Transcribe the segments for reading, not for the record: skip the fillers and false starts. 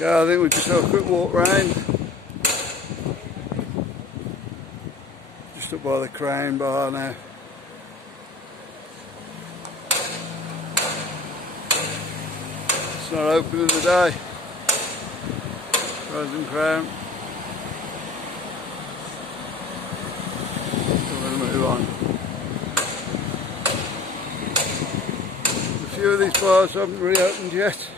Yeah, I think we just have a quick walk round. Just up by the Crown Bar now. It's not open in the day. Frozen Crown. So we're going to move on. A few of these bars haven't really opened yet.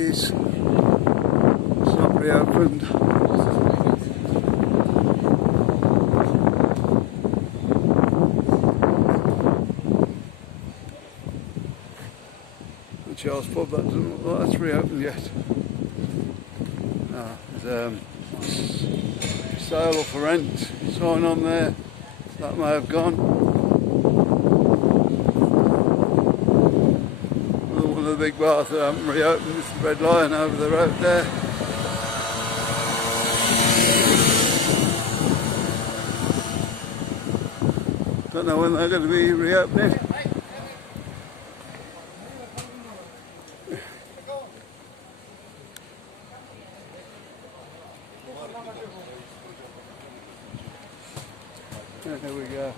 It's not reopened. The Charles Pub, that doesn't look like that's reopened yet. There's sale or for rent sign on there. That may have gone. The big bars that haven't reopened is the Red Lion over the road there. Don't know when they're going to be reopening. There we go.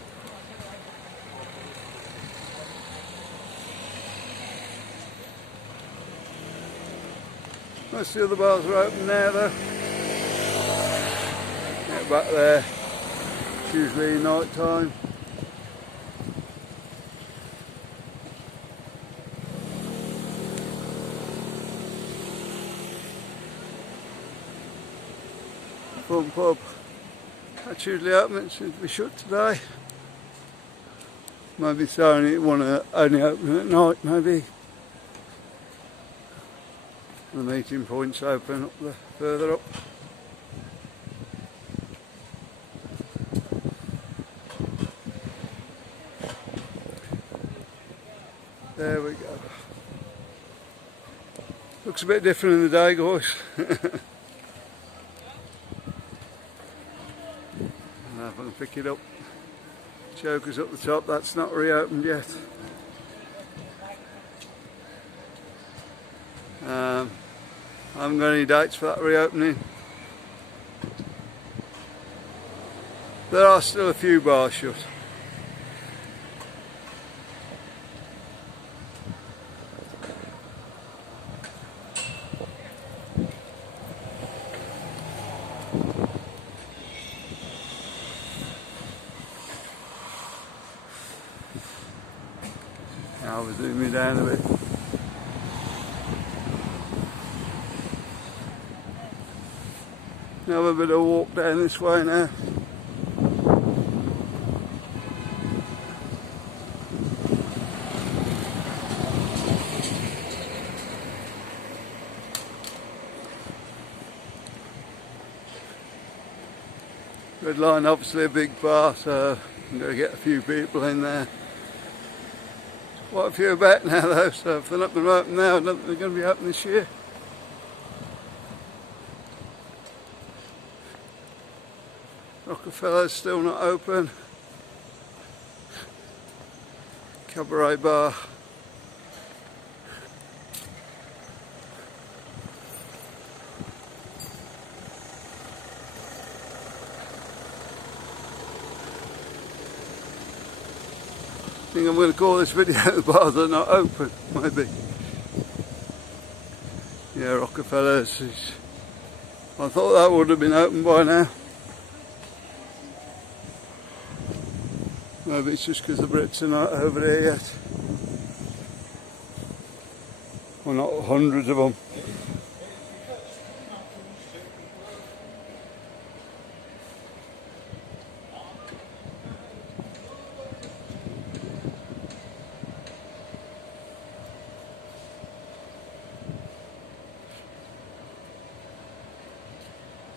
Most of the other bars are open now though. Get back there. It's usually night time. Front pub. That's usually open. It should be shut today. Maybe it's only open at night maybe. The meeting point's open up further up. There we go. Looks a bit different in the day, guys. If I can pick it up. Choker's up the top, that's not reopened yet. I haven't got any dates for that reopening. There are still a few bars shut. Now we're zooming down a bit. Have a bit of a walk down this way now. Red Lion, obviously a big bar, so I'm going to get a few people in there. Quite a few about now though, so if they're not going to open now, I don't think they're going to be open this year. Rockefeller's still not open. Cabaret bar. I think I'm going to call this video the bars are not open, maybe. Yeah, Rockefeller's. I thought that would have been open by now. Maybe it's just because the Brits are not over there yet. Well, not hundreds of them.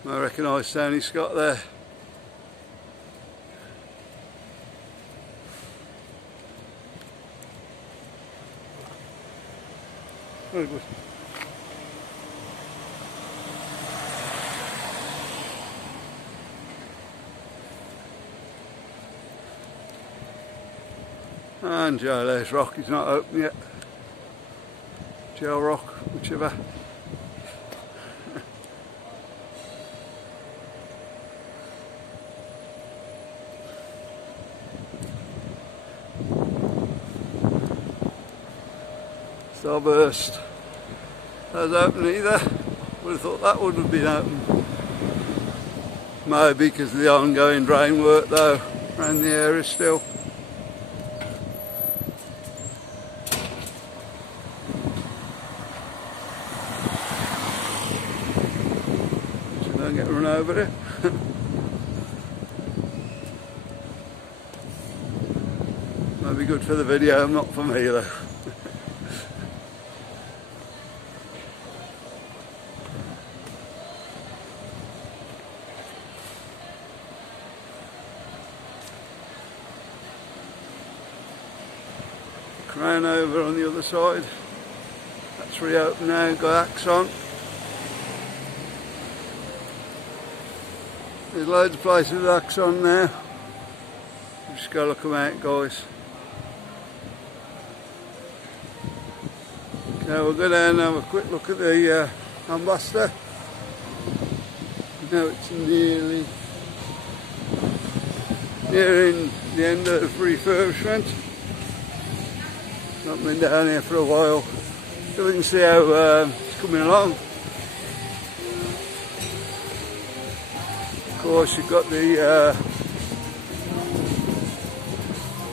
I recognise Tony Scott there. Very good. And Joe's Rock is not open yet. Joe Rock, whichever. Starburst. That's open either. Would have thought that wouldn't have been open. Maybe because of the ongoing drain work though around the area still. So don't get run over it. Might be good for the video, not for me though. Crown over on the other side. That's reopened now, got axe on. There's loads of places with axe on now. Just go look them out, guys. Okay, we'll go down and have a quick look at the ambassador. Now it's nearing the end of refurbishment. Not been down here for a while, so we can see how it's coming along. Of course, you've got the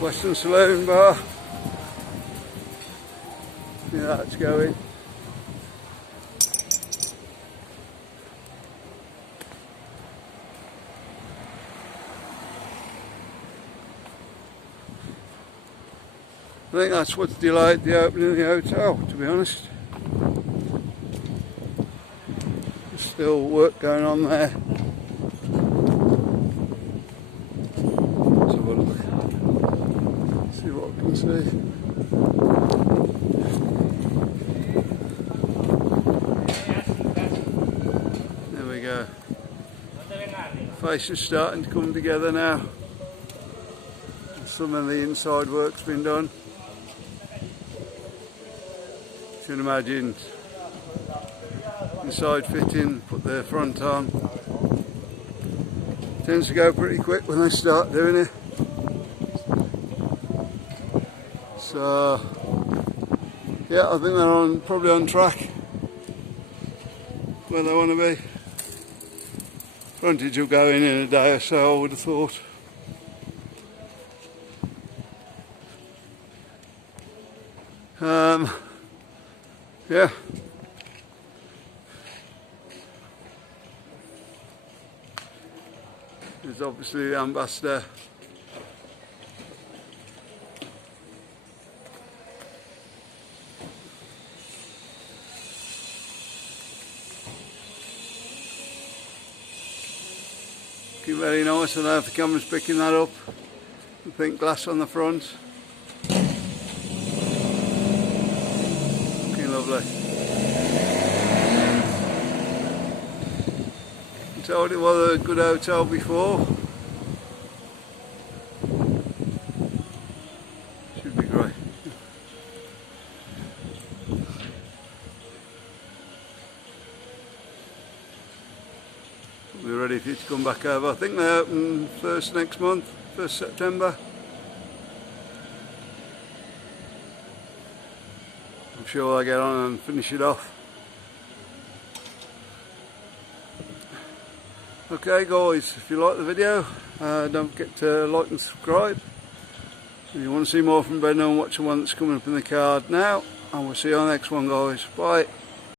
Western Saloon bar. Yeah, that's going. I think that's what's delayed the opening of the hotel, to be honest. There's still work going on there. Let's have a look. See what we can see. There we go. Face is starting to come together now. Some of the inside work's been done. You can imagine inside fitting, put the front on. Tends to go pretty quick when they start doing it. So yeah, I think they're probably on track where they want to be. Frontage will go in a day or so, I would have thought. Yeah. There's obviously the ambassador. Looking very nice. I don't know if the camera's picking that up. The pink glass on the front. Lovely. I told it was a good hotel before. Should be great. We're ready for you to come back over. I think they open first next month, 1st September. I'm sure I'll get on and finish it off. Okay guys, if you like the video, don't forget to like and subscribe. If you want to see more from Benidorm, watch the one that's coming up in the card now, and we'll see you on the next one guys. Bye.